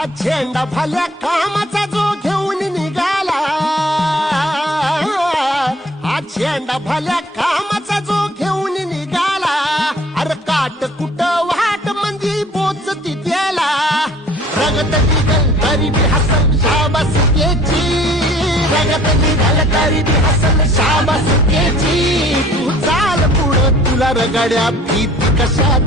आज अंडा फाल्या कामाचा जो घेऊन निघाला हा अंडा फाल्या कामाचा जो घेऊन निघाला वाट अरे काट म्हणजे रगत दिघल हसल हसन केची रगत निघल हसल हसन केची तू चाल पुढ तुला रगड्या भीती कशा